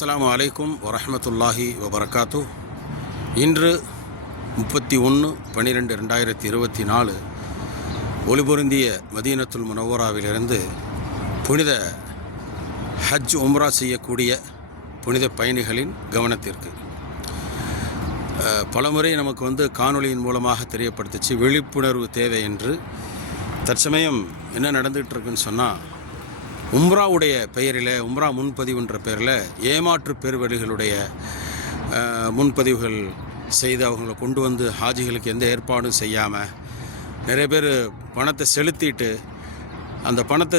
அஸ்ஸலாமு அலைக்கும் வரஹ்மத்துல்லாஹி வபரகாத்து. இன்று 31/12/2024 ஒளிபொருந்திய மதீனத்துல் முனவ்வராவிலிருந்து புனித ஹஜ் உம்ரா செய்யக்கூடிய புனித பயணிகளின் கவனத்திற்கு பலமுறை நமக்கு காணொளியின் மூலமாக தெரியப்படுத்துச்சு விழிப்புணர்வு தேவை என்று. தற்சமயம் என்ன நடந்துகிட்டு இருக்குன்னு சொன்னால், உம்ராவுடைய பெயரில் உம்ரா முன்பதிவுன்ற பேரில் ஏமாற்று பெருவழிகளுடைய முன்பதிவுகள் செய்து அவங்கள கொண்டு வந்து ஹாஜிகளுக்கு எந்த ஏற்பாடும் செய்யாமல் நிறைய பேர் பணத்தை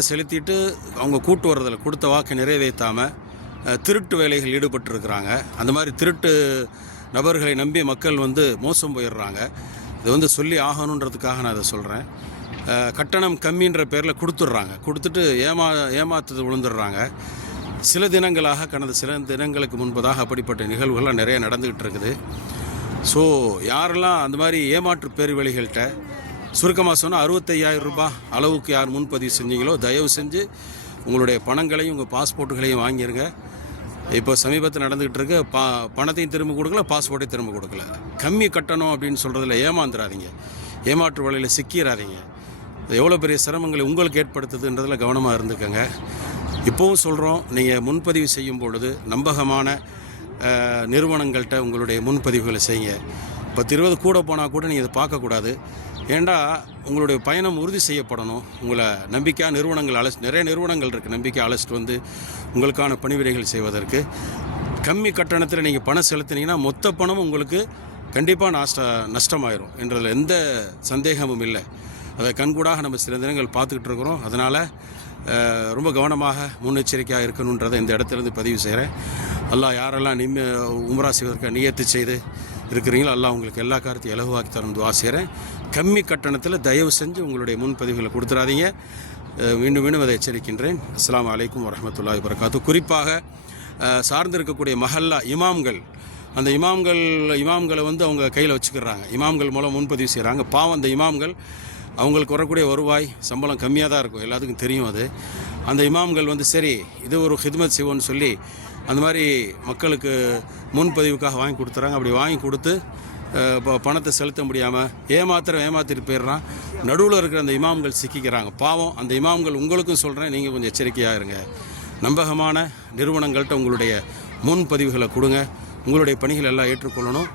செலுத்திட்டு அவங்க கூட்டு வர்றதில் கொடுத்த வாக்கு நிறைவேற்றாமல் திருட்டு வேலைகள் ஈடுபட்டுருக்கிறாங்க. அந்த மாதிரி திருட்டு நபர்களை நம்பி மக்கள் மோசம் போயிடுறாங்க. இது சொல்லி ஆகணுன்றதுக்காக நான் அதை சொல்கிறேன். கட்டணம் கம்மின்ற பேரில் கொடுத்துட்டு ஏமாத்து விழுந்துடுறாங்க. கடந்த சில தினங்களுக்கு முன்பதாக அப்படிப்பட்ட நிகழ்வுகள்லாம் நிறைய நடந்துக்கிட்டு இருக்குது. ஸோ யாரெல்லாம் அந்த மாதிரி ஏமாற்று பேர்வழிகள்கிட்ட சுருக்கமாக சொன்னால் 65,000 ரூபாய் அளவுக்கு யார் முன்பதிவு செஞ்சீங்களோ தயவு செஞ்சு உங்களுடைய பணங்களையும் உங்கள் பாஸ்போர்ட்டுகளையும் வாங்கிடுங்க. இப்போ சமீபத்தில் நடந்துக்கிட்டு இருக்க பணத்தையும் திரும்ப கொடுக்கல, பாஸ்போர்ட்டையும் திரும்ப கொடுக்கல. கம்மி கட்டணம் அப்படின்னு சொல்கிறதுல ஏமாந்துடாதீங்க, ஏமாற்று வழியில் சிக்கிறாதீங்க. எவ்வளோ பெரிய சிரமங்களை உங்களுக்கு ஏற்படுத்துதுன்றதில் கவனமாக இருந்துக்கங்க. இப்போவும் சொல்கிறோம், நீங்கள் முன்பதிவு செய்யும் பொழுது நம்பகமான நிறுவனங்கள்கிட்ட உங்களுடைய முன்பதிவுகளை செய்யுங்க. 10-20 கூட போனால் கூட நீங்கள் இதை பார்க்கக்கூடாது. ஏண்டா உங்களுடைய பயணம் உறுதி செய்யப்படணும். உங்களை நம்பிக்கையாக நிறுவனங்கள் நிறைய நிறுவனங்கள் இருக்குது நம்பிக்கை அழைச்சிட்டு உங்களுக்கான பணிவிடைகள் செய்வதற்கு. கம்மி கட்டணத்தில் நீங்கள் பணம் செலுத்தினீங்கன்னா மொத்த பணமும் உங்களுக்கு கண்டிப்பாக நஷ்டமாயிரும் என்றதில் எந்த சந்தேகமும் இல்லை. அதை கண்கூடாக நம்ம சில தினங்கள் பார்த்துக்கிட்டு இருக்கிறோம். அதனால் ரொம்ப கவனமாக முன்னெச்சரிக்கையாக இருக்கணுன்றதை இந்த இடத்துலேருந்து பதிவு செய்கிறேன். அல்லாஹ் யாரெல்லாம் உம்ரா செய்வதற்கு நியத்து செய்து இருக்கிறீங்களோ அல்லாஹ் உங்களுக்கு எல்லா காரியத்தையும் இலகுவாக்கி தரும் துவா செய்கிறேன். கம்மி கட்டணத்தில் தயவு செஞ்சு உங்களுடைய முன்பதிவுகளை கொடுத்துடாதீங்க. மீண்டும் அதை எச்சரிக்கின்றேன். அஸ்ஸலாமு அலைக்கும் வரஹ்மத்துல்லாஹி வபரகாத்து. குறிப்பாக சார்ந்திருக்கக்கூடிய மஹல்லா இமாம்கள், அந்த இமாம்களை அவங்க கையில் வச்சுக்கிறாங்க. இமாம்கள் மூலம் முன்பதிவு செய்கிறாங்க. பாவம் அந்த இமாம்கள், அவங்களுக்கு வரக்கூடிய வருவாய் சம்பளம் கம்மியாக தான் இருக்கும், எல்லாத்துக்கும் தெரியும் அது. அந்த இமாம்கள் சரி இது ஒரு ஹித்மத் செய்வோன்னு சொல்லி அந்த மாதிரி மக்களுக்கு முன்பதிவுக்காக வாங்கி கொடுத்துறாங்க. அப்படி வாங்கி கொடுத்து பணத்தை செலுத்த முடியாமல் ஏமாத்திட்டு போயிடுறான். நடுவில் இருக்கிற அந்த இமாம்கள் சிக்கிக்கிறாங்க. பாவம் அந்த இமாம்கள். உங்களுக்கும் சொல்கிறேன், நீங்கள் கொஞ்சம் எச்சரிக்கையாக இருங்க. நம்பகமான நிறுவனங்கள்கிட்ட உங்களுடைய முன்பதிவுகளை கொடுங்க. உங்களுடைய பணிகள் எல்லாம் ஏற்றுக்கொள்ளணும்.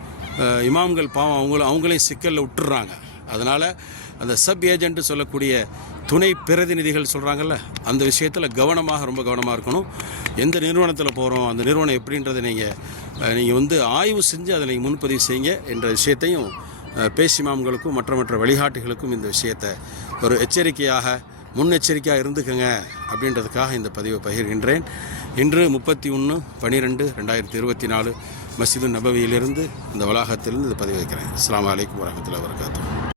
இமாம்கள் பாவம் அவங்களையும் சிக்கலில் விட்டுறாங்க. அதனால் அந்த சப் ஏஜென்ட்டு சொல்லக்கூடிய துணை பிரதிநிதிகள் சொல்கிறாங்கல்ல, அந்த விஷயத்தில் ரொம்ப கவனமாக இருக்கணும். எந்த நிறுவனத்தில் போகிறோம், அந்த நிறுவனம் எப்படின்றதை நீங்கள் ஆய்வு செஞ்சு அதை நீங்கள் முன்பதிவு செய்யுங்க என்ற விஷயத்தையும் பேசிமாம்களுக்கும் மற்ற வழிகாட்டிகளுக்கும் இந்த விஷயத்தை ஒரு முன்னெச்சரிக்கையாக இருந்துக்கங்க அப்படின்றதுக்காக இந்த பதிவை பகிர்கின்றேன். இன்று 31/12/2024 மஸ்ஜிது நபவியிலிருந்து இந்த வளாகத்திலிருந்து இந்த பதிவு வைக்கிறேன். அஸ்ஸலாமு அலைக்கும் வரஹ்மத்துல்லாஹி வபரகாத்துஹு.